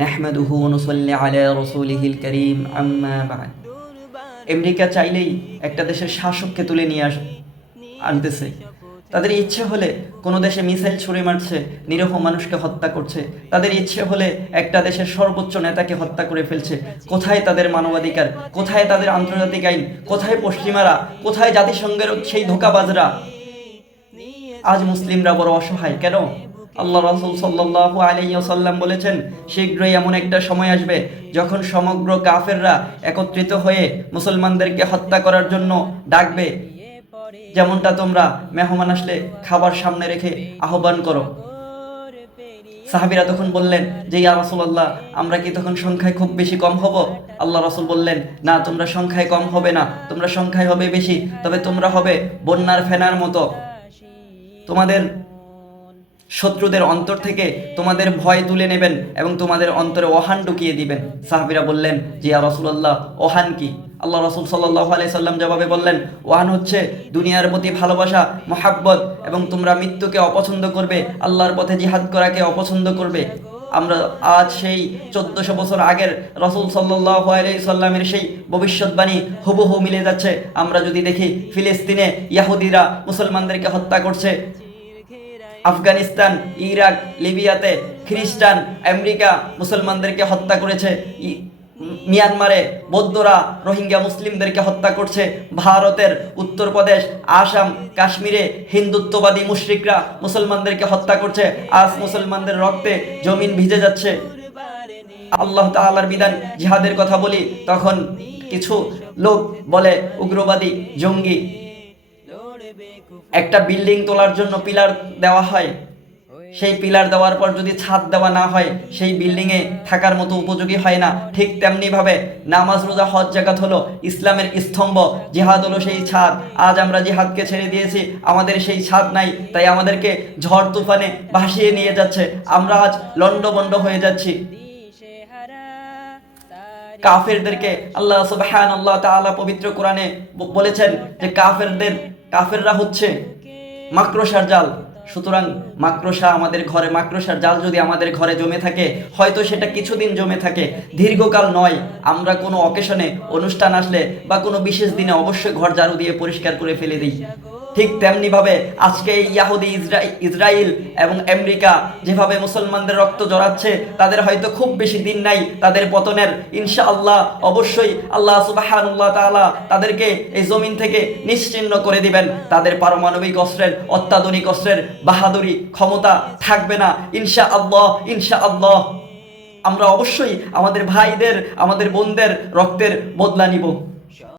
নাহমাদুহু ওয়া নুসাল্লি আলা রাসূলিহিল কারীম আম্মা বা'দ। আমেরিকা চাইলেই একটা দেশের শাসককে তুলে নিয়ে আনতেছে। তাদের ইচ্ছে হলে কোনো দেশে মিসাইল ছুড়ে মারছে, নিরীহ মানুষকে হত্যা করছে। তাদের ইচ্ছে হলে একটা দেশের সর্বোচ্চ নেতাকে হত্যা করে ফেলছে। কোথায় তাদের মানবাধিকার? কোথায় তাদের আন্তর্জাতিক আইন? কোথায় পশ্চিমারা? কোথায় জাতিসংঘের সেই ধোঁকাবাজরা? আজ মুসলিমরা বড় অসহায় কেন? আল্লাহ রাসূল সাল্লাল্লাহু আলাইহি ওয়াসাল্লাম বলেছেন, শীঘ্রই এমন একটা সময় আসবে যখন সমগ্র কাফেররা একত্রিত হয়ে মুসলমানদেরকে হত্যা করার জন্য ডাকবে, যেমনটা তোমরা মেহমান আসলে খাবার সামনে রেখে আহ্বান করো। সাহাবীরা তখন বললেন যে, ইয়া রাসূলুল্লাহ, আমরা কি তখন সংখ্যায় খুব বেশি কম হব? আল্লাহ রাসূল বললেন, না, তোমরা সংখ্যায় কম হবে না, তোমরা সংখ্যায় হবে বেশি, তবে তোমরা হবে বন্যার ফেনার মতো। তোমাদের শত্রুদের অন্তর থেকে তোমাদের ভয় তুলে নেবেন এবং তোমাদের অন্তরে ওহান ঢুকিয়ে দিবেন। সাহাবীরা বললেন যে, ইয়া রাসূলুল্লাহ, ওহান কি? আল্লাহ রাসূল সাল্লাল্লাহু আলাইহি সাল্লাম জবাবে বললেন, ওহান হচ্ছে দুনিয়ার প্রতি ভালোবাসা, মহাব্বত, এবং তোমরা মৃত্যুকে অপছন্দ করবে, আল্লাহর পথে জিহাদ করাকে অপছন্দ করবে। আমরা আজ সেই 1400 বছর আগের রাসূল সাল্লাল্লাহু আলাইহি সাল্লামের সেই ভবিষ্যৎবাণী হুবহু মিলে যাচ্ছে। আমরা যদি দেখি, ফিলিস্তিনে ইহুদিরা মুসলমানদেরকে হত্যা করছে, আফগানিস্তান, ইরাক, লিবিয়াতে খ্রিস্টান আমেরিকা মুসলমানদেরকে হত্যা করেছে, মিয়ানমারে বৌদ্ধরা রোহিঙ্গা মুসলিমদেরকে হত্যা করছে, ভারতের উত্তরপ্রদেশ, আসাম, কাশ্মীরে হিন্দুত্ববাদী মুশরিকরা মুসলমানদেরকে হত্যা করছে। আজ মুসলমানদের রক্তে জমিন ভিজে যাচ্ছে। আল্লাহ তাআলার বিধান জিহাদের কথা বলি, তখন কিছু লোক বলে উগ্রবাদী, জঙ্গি। একটা বিল্ডিং তোলার জন্য পিলার দেওয়া হয়, সেই পিলার দেওয়ার পর যদি ছাদ দেওয়া না হয়, সেই বিল্ডিংয়ে থাকার মতো উপযোগী হয় না। ঠিক তেমনি ভাবে নামাজ, রোজা, হজ, যাকাত হলো ইসলামের স্তম্ভ, জিহাদ হলো সেই ছাদ। আজ আমরা জিহাদকে ছেড়ে দিয়েছি, আমাদের সেই ছাদ নাই, তাই আমাদেরকে ঝড় তুফানে ভাসিয়ে নিয়ে যাচ্ছে। আমরা আজ লন্ডভন্ড হয়ে যাচ্ছি। কাফেরদেরকে আল্লাহ সুবহানাল্লাহু তাআলা পবিত্র কোরআনে বলেছেন যে কাফেররা হচ্ছে মাকড়সার জাল। সুতরাং মাকড়সার জাল যদি আমাদের ঘরে জমে থাকে, হয়তো সেটা কিছুদিন জমে থাকে, দীর্ঘকাল নয়। আমরা কোনো অকেশনে, অনুষ্ঠান আসলে বা কোনো বিশেষ দিনে অবশ্যই ঘর ঝাড়ু দিয়ে পরিষ্কার করে ফেলে দিই। ঠিক তেমনি ভাবে আজকে এই ইহুদি, ইসরায়েল এবং আমেরিকা যেভাবে মুসলমানদের রক্ত জড়াচ্ছে, তাদের হয়তো খুব বেশি দিন নাই তাদের পতনের। ইনশাআল্লাহ অবশ্যই আল্লাহ সুবহানাল্লাহ তাআলা তাদেরকে এই জমিন থেকে নিশ্চিহ্ন করে দিবেন। তাদের পারমাণবিক অস্ত্রের, অত্যাধুনিক অস্ত্রের বাহাদুরি, ক্ষমতা থাকবে না। ইনশাআল্লাহ, ইনশাআল্লাহ আমরা অবশ্যই আমাদের ভাইদের, আমাদের বোনদের রক্তের বদলা নিব।